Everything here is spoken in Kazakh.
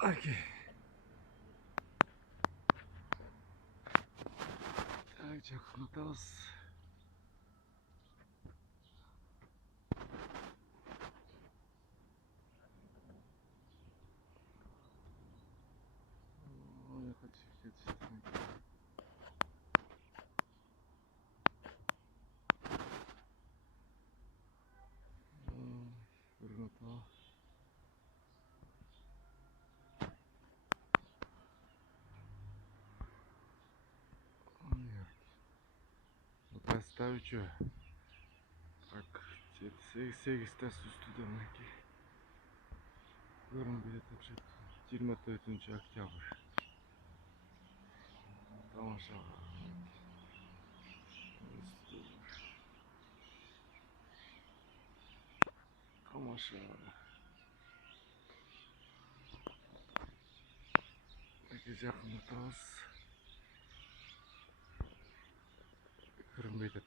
Окей. Так, жақындатамыз. Ой, хочу кетші. Көрінді. Представь, что так 8-8 üstüde ki görün bir etap 24 октябрь. Тамаша. Тамаша. Жақындатамыз. Көрінбейді